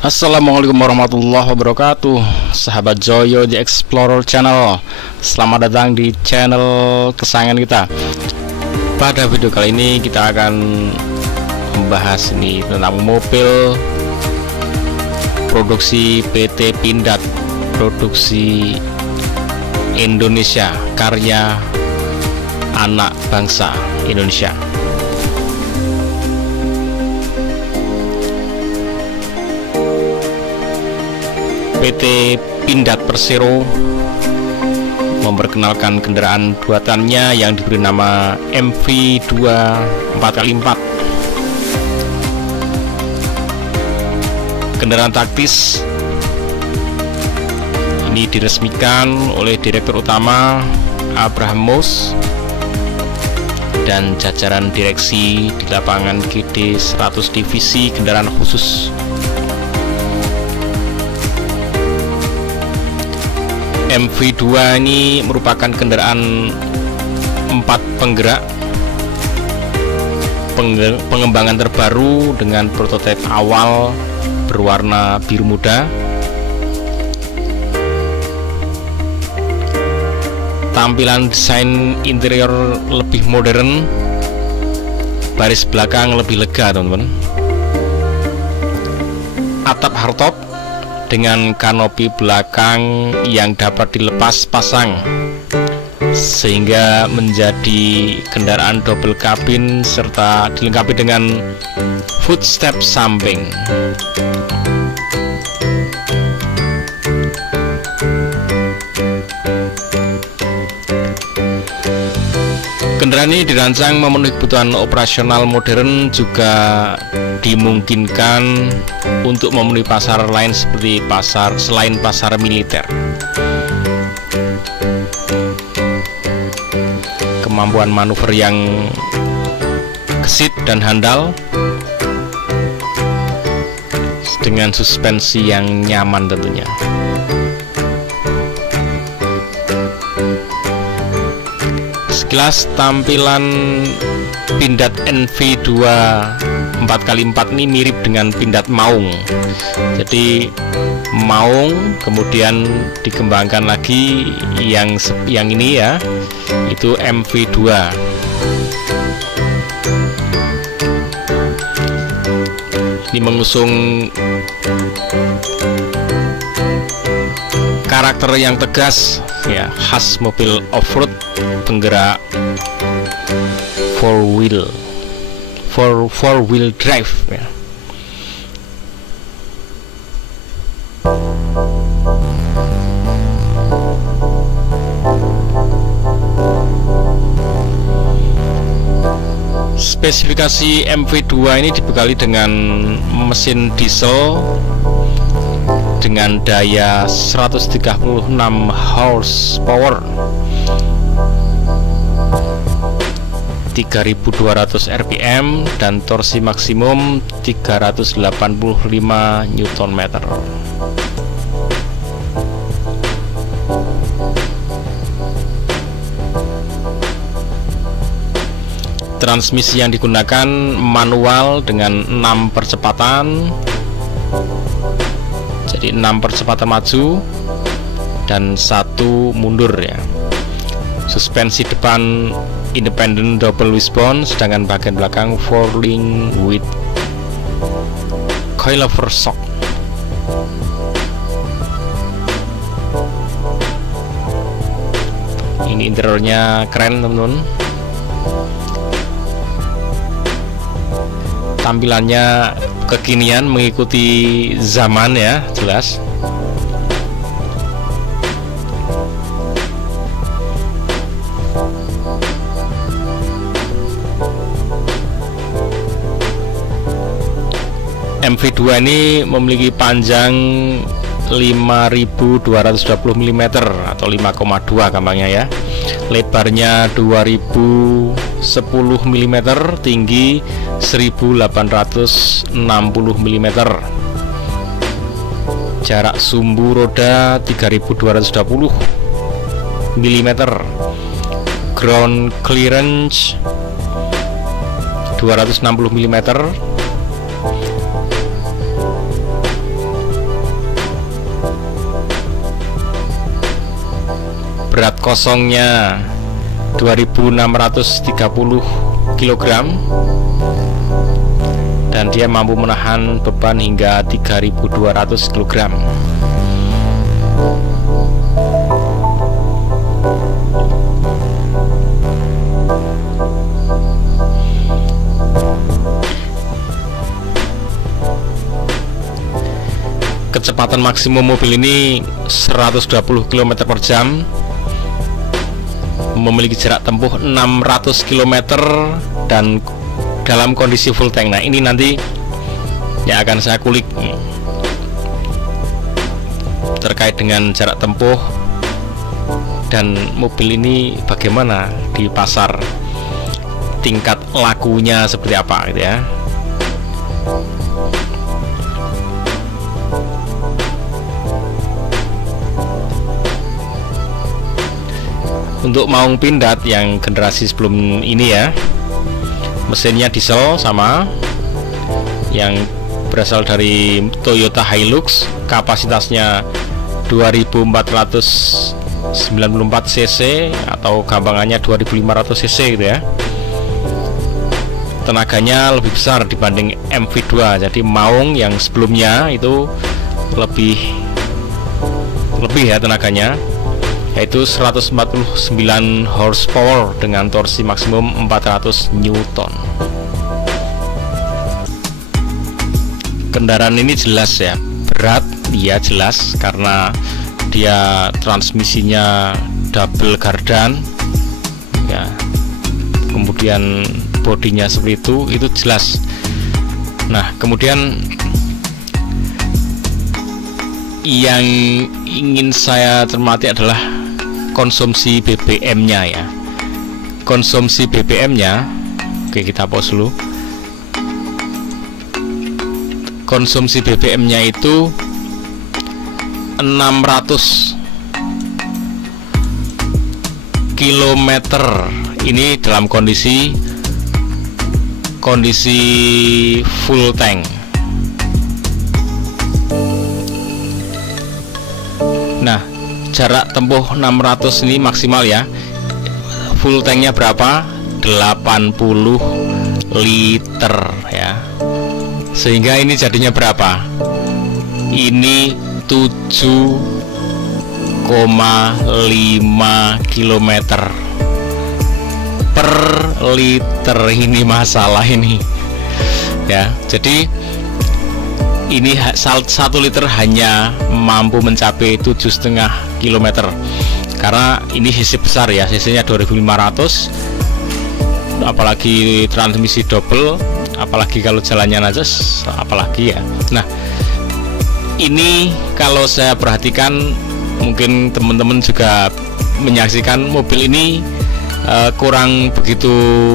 Assalamualaikum warahmatullahi wabarakatuh, sahabat Joyo The Explorer Channel. Selamat datang di channel kesayangan kita. Pada video kali ini kita akan membahas ini tentang mobil produksi PT Pindad, produksi Indonesia, karya anak bangsa Indonesia. PT Pindad Persero memperkenalkan kendaraan buatannya yang diberi nama MV2 4x4. Kendaraan taktis ini diresmikan oleh Direktur Utama Abraham Moos dan jajaran direksi di lapangan GD 100 Divisi Kendaraan Khusus. MV2 ini merupakan kendaraan 4 penggerak pengembangan terbaru dengan prototipe awal berwarna biru muda. Tampilan desain interior lebih modern, baris belakang lebih lega, teman-teman. Atap hardtop dengan kanopi belakang yang dapat dilepas pasang sehingga menjadi kendaraan double kabin serta dilengkapi dengan footstep samping. Kendaraan ini dirancang memenuhi kebutuhan operasional modern, juga dimungkinkan untuk memenuhi pasar lain seperti selain pasar militer. Kemampuan manuver yang gesit dan handal dengan suspensi yang nyaman tentunya. Sekilas tampilan Pindad NV2 4x4 ini mirip dengan Pindad Maung. Jadi Maung kemudian dikembangkan lagi yang ini ya, itu MV2. Ini mengusung karakter yang tegas ya, khas mobil off-road penggerak four wheel drive ya. Spesifikasi MV2 ini dibekali dengan mesin diesel dengan daya 136 horsepower, 3200 rpm dan torsi maksimum 385 Nm. Transmisi yang digunakan manual dengan 6 percepatan. Jadi 6 percepatan maju dan 1 mundur ya. Suspensi depan independent double wishbone, sedangkan bagian belakang four link with coilover shock. Ini interiornya keren, teman-teman. Tampilannya kekinian mengikuti zaman ya, jelas. MV2 ini memiliki panjang 5220 mm atau 5,2 gampangnya ya. Lebarnya 2010 mm, tinggi 1860 mm. Jarak sumbu roda 3220 mm. Ground clearance 260 mm. berat kosongnya 2630 kg, dan dia mampu menahan beban hingga 3200 kg. Kecepatan maksimum mobil ini 120 km per jam, memiliki jarak tempuh 600 km, dan dalam kondisi full tank. Nah, ini nanti yang akan saya kulik terkait dengan jarak tempuh dan mobil ini bagaimana di pasar, tingkat lakunya seperti apa gitu ya. Untuk Maung Pindad yang generasi sebelum ini ya, mesinnya diesel sama yang berasal dari Toyota Hilux, kapasitasnya 2494 cc atau gampangannya 2500 cc gitu ya. Tenaganya lebih besar dibanding MV2. Jadi Maung yang sebelumnya itu lebih ya tenaganya, yaitu 149 horsepower dengan torsi maksimum 400 Newton. Kendaraan ini jelas ya berat, ya jelas karena dia transmisinya double gardan ya, kemudian bodinya seperti itu jelas. Nah, kemudian yang ingin saya cermati adalah konsumsi BBM-nya ya. Konsumsi BBM-nya, oke kita pause dulu. Konsumsi BBM-nya itu 600 km. Ini dalam kondisi full tank. Nah, jarak tempuh 600 ini maksimal ya. Full tanknya berapa? 80 liter ya. Sehingga ini jadinya berapa? Ini 7,5 km per liter. Ini masalah ini ya. Jadi ini 1 liter hanya mampu mencapai 7,5 km karena ini cc besar ya, cc-nya 2500, apalagi transmisi double, apalagi kalau jalannya najas, apalagi ya. Nah, ini kalau saya perhatikan, mungkin teman-teman juga menyaksikan mobil ini kurang begitu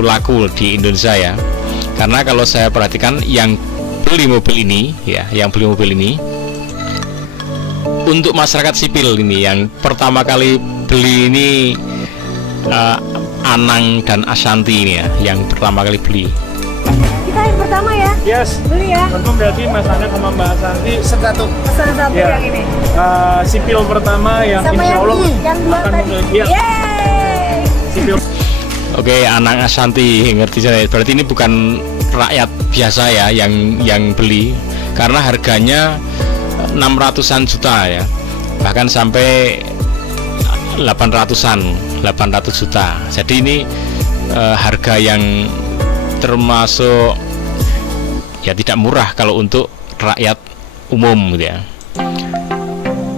laku di Indonesia ya, karena kalau saya perhatikan yang beli mobil ini ya, yang beli mobil ini untuk masyarakat sipil ini, yang pertama kali beli ini Anang dan Ashanti ini ya, yang pertama kali beli. Kita yang pertama ya? Yes. Beli ya? Tentu berarti Mas Anang sama Mbak Ashanti satu ya, yang ini. Sipil pertama yang sama insya Allah yang dua akan tadi. ya. Yeay! Sipil. Oke, Anang Ashanti, ngerti saya. Berarti ini bukan rakyat biasa ya yang beli, karena harganya 600-an juta ya, bahkan sampai 800 juta. Jadi ini harga yang termasuk ya tidak murah kalau untuk rakyat umum gitu ya.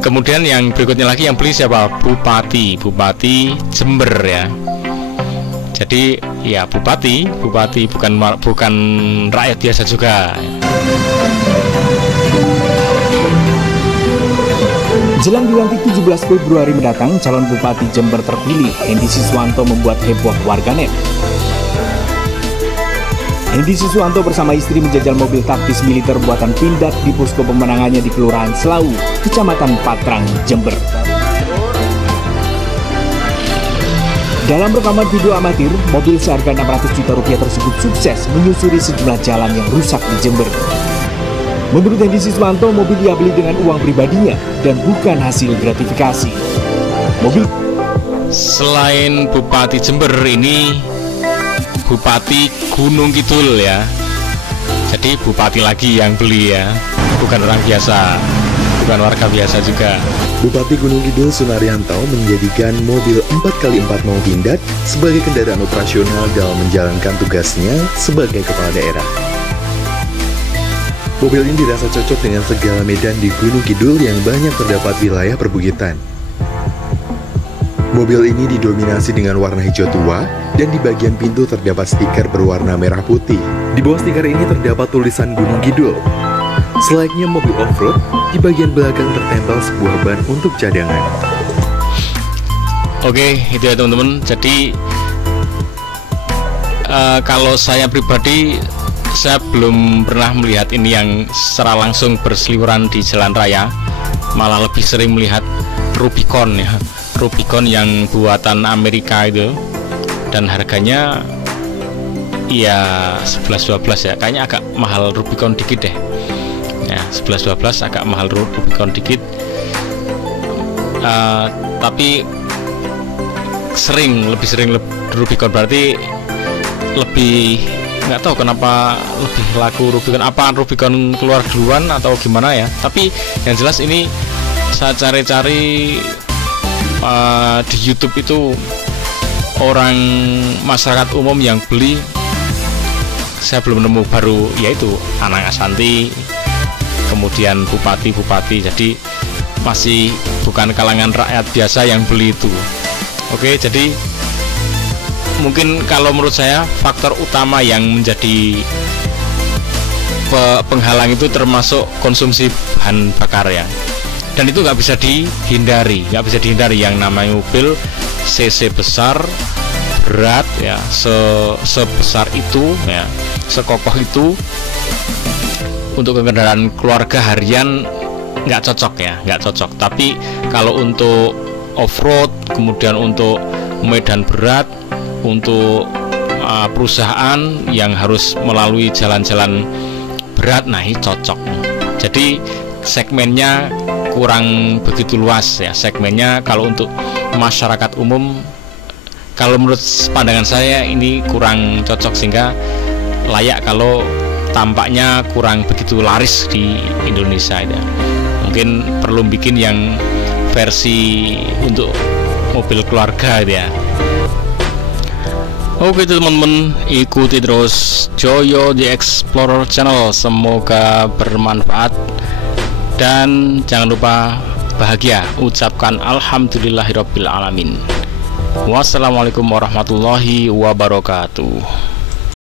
Kemudian yang berikutnya lagi yang beli siapa? Bupati Jember ya. Jadi ya bupati bukan rakyat biasa juga. Jelang dilantik 17 Februari mendatang, calon Bupati Jember terpilih, Hendy Siswanto membuat heboh warganet. Hendy Siswanto bersama istri menjajal mobil taktis militer buatan Pindad di posko pemenangannya di Kelurahan Selau, Kecamatan Patrang, Jember. Dalam rekaman video amatir, mobil seharga 600 juta rupiah tersebut sukses menyusuri sejumlah jalan yang rusak di Jember. Menurut Hendy Siswanto, mobil ia beli dengan uang pribadinya dan bukan hasil gratifikasi. Mobil Selain Bupati Jember, ini Bupati Gunung Kidul ya. Jadi bupati lagi yang beli ya, bukan orang biasa, bukan warga biasa juga. Bupati Gunung Kidul Sunaryanto menjadikan mobil 4x4 Maung Pindad sebagai kendaraan operasional dalam menjalankan tugasnya sebagai kepala daerah. Mobil ini dirasa cocok dengan segala medan di Gunung Kidul yang banyak terdapat wilayah perbukitan. Mobil ini didominasi dengan warna hijau tua dan di bagian pintu terdapat stiker berwarna merah putih. Di bawah stiker ini terdapat tulisan Gunung Kidul. Selayaknya mobil off-road, di bagian belakang tertempel sebuah ban untuk cadangan. Oke, itu ya teman-teman. Jadi kalau saya pribadi, saya belum pernah melihat ini yang secara langsung berseliweran di jalan raya. Malah lebih sering melihat Rubicon ya, Rubicon yang buatan Amerika itu, dan harganya ya 11-12 ya, kayaknya agak mahal Rubicon dikit deh ya, 11-12 agak mahal Rubicon dikit. Tapi lebih sering Rubicon, berarti lebih, nggak tahu kenapa lebih laku Rubicon. Apa Rubicon keluar duluan atau gimana ya, tapi yang jelas ini saya cari-cari di YouTube itu orang masyarakat umum yang beli, saya belum nemu, baru yaitu Anang Ashanti, kemudian bupati-bupati, jadi masih bukan kalangan rakyat biasa yang beli itu. Oke, jadi mungkin kalau menurut saya faktor utama yang menjadi penghalang itu termasuk konsumsi bahan bakar ya, dan itu nggak bisa dihindari yang namanya mobil cc besar, berat ya, sebesar itu ya, sekokoh itu, untuk kendaraan keluarga harian nggak cocok. Tapi kalau untuk off-road, kemudian untuk medan berat, untuk perusahaan yang harus melalui jalan-jalan berat, nah ini cocok. Jadi segmennya kurang begitu luas ya, segmennya kalau untuk masyarakat umum, kalau menurut pandangan saya ini kurang cocok, sehingga layak kalau tampaknya kurang begitu laris di Indonesia ya. Mungkin perlu bikin yang versi untuk mobil keluarga ya. Oke teman-teman, ikuti terus Joyo The Explorer Channel, semoga bermanfaat. Dan jangan lupa bahagia, ucapkan alhamdulillahirabbil alamin. Wassalamualaikum warahmatullahi wabarakatuh.